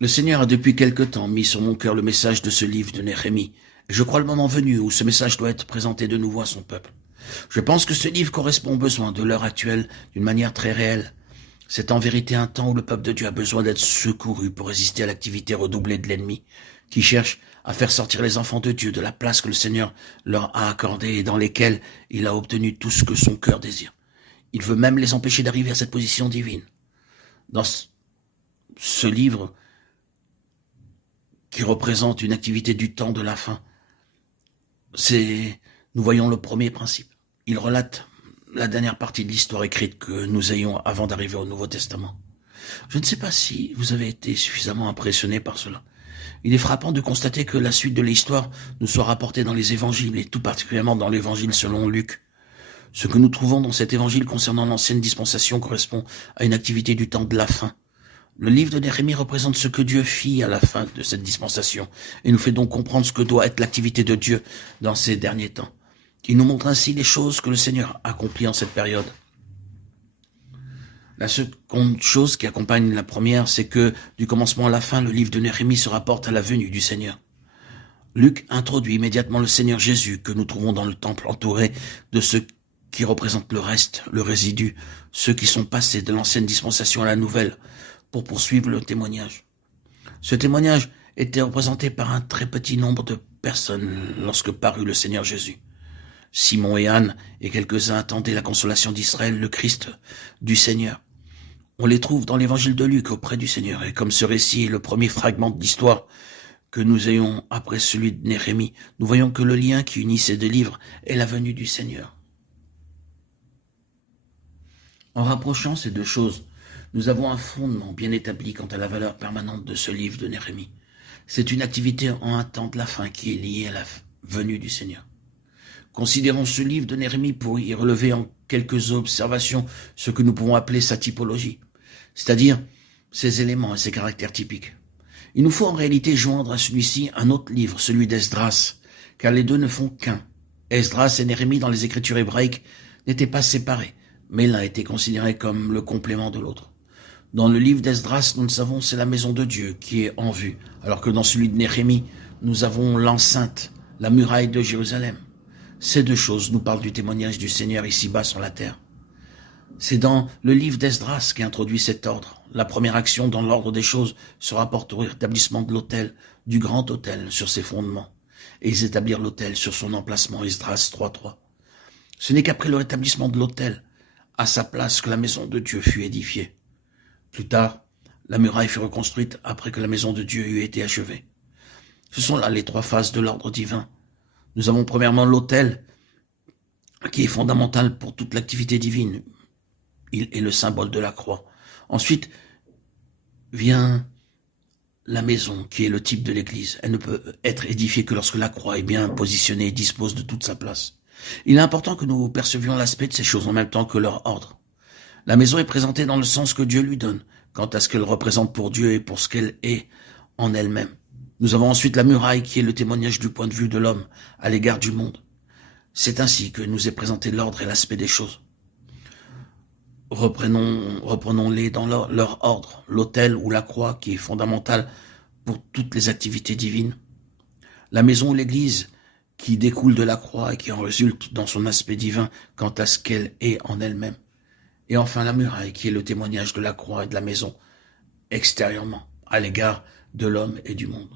Le Seigneur a depuis quelque temps mis sur mon cœur le message de ce livre de Néhémie, et je crois le moment venu où ce message doit être présenté de nouveau à son peuple. Je pense que ce livre correspond aux besoins de l'heure actuelle d'une manière très réelle. C'est en vérité un temps où le peuple de Dieu a besoin d'être secouru pour résister à l'activité redoublée de l'ennemi, qui cherche à faire sortir les enfants de Dieu de la place que le Seigneur leur a accordée et dans lesquelles il a obtenu tout ce que son cœur désire. Il veut même les empêcher d'arriver à cette position divine. Dans ce livre, qui représente une activité du temps de la fin, nous voyons le premier principe. Il relate la dernière partie de l'histoire écrite que nous ayons avant d'arriver au Nouveau Testament. Je ne sais pas si vous avez été suffisamment impressionné par cela. Il est frappant de constater que la suite de l'histoire nous soit rapportée dans les évangiles, et tout particulièrement dans l'évangile selon Luc. Ce que nous trouvons dans cet évangile concernant l'ancienne dispensation correspond à une activité du temps de la fin. Le livre de Néhémie représente ce que Dieu fit à la fin de cette dispensation, et nous fait donc comprendre ce que doit être l'activité de Dieu dans ces derniers temps. Il nous montre ainsi les choses que le Seigneur accomplit en cette période. La seconde chose qui accompagne la première, c'est que du commencement à la fin, le livre de Néhémie se rapporte à la venue du Seigneur. Luc introduit immédiatement le Seigneur Jésus que nous trouvons dans le temple entouré de ceux qui représentent le reste, le résidu, ceux qui sont passés de l'ancienne dispensation à la nouvelle, pour poursuivre le témoignage. Ce témoignage était représenté par un très petit nombre de personnes lorsque parut le Seigneur Jésus. Simon et Anne et quelques-uns attendaient la consolation d'Israël, le Christ du Seigneur. On les trouve dans l'évangile de Luc auprès du Seigneur, et comme ce récit est le premier fragment de l'histoire que nous ayons après celui de Néhémie, nous voyons que le lien qui unit ces deux livres est la venue du Seigneur. En rapprochant ces deux choses, nous avons un fondement bien établi quant à la valeur permanente de ce livre de Néhémie. C'est une activité en un temps de la fin qui est liée à la venue du Seigneur. Considérons ce livre de Néhémie pour y relever en quelques observations ce que nous pouvons appeler sa typologie, c'est-à-dire ses éléments et ses caractères typiques. Il nous faut en réalité joindre à celui-ci un autre livre, celui d'Esdras, car les deux ne font qu'un. Esdras et Néhémie dans les écritures hébraïques n'étaient pas séparés, mais l'un était considéré comme le complément de l'autre. Dans le livre d'Esdras, nous le savons, c'est la maison de Dieu qui est en vue, alors que dans celui de Néhémie, nous avons l'enceinte, la muraille de Jérusalem. Ces deux choses nous parlent du témoignage du Seigneur ici-bas sur la terre. C'est dans le livre d'Esdras qui introduit cet ordre. La première action dans l'ordre des choses se rapporte au rétablissement de l'autel, du grand autel sur ses fondements, et établir l'autel sur son emplacement, Esdras 3.3. Ce n'est qu'après le rétablissement de l'autel, à sa place, que la maison de Dieu fut édifiée. Plus tard, la muraille fut reconstruite après que la maison de Dieu eut été achevée. Ce sont là les trois phases de l'ordre divin. Nous avons premièrement l'autel, qui est fondamental pour toute l'activité divine. Il est le symbole de la croix. Ensuite vient la maison, qui est le type de l'Église. Elle ne peut être édifiée que lorsque la croix est bien positionnée et dispose de toute sa place. Il est important que nous percevions l'aspect de ces choses en même temps que leur ordre. La maison est présentée dans le sens que Dieu lui donne, quant à ce qu'elle représente pour Dieu et pour ce qu'elle est en elle-même. Nous avons ensuite la muraille qui est le témoignage du point de vue de l'homme à l'égard du monde. C'est ainsi que nous est présenté l'ordre et l'aspect des choses. Reprenons-les dans leur ordre. L'autel ou la croix qui est fondamental pour toutes les activités divines. La maison ou l'église qui découle de la croix et qui en résulte dans son aspect divin quant à ce qu'elle est en elle-même. Et enfin la muraille qui est le témoignage de la croix et de la maison extérieurement à l'égard de l'homme et du monde.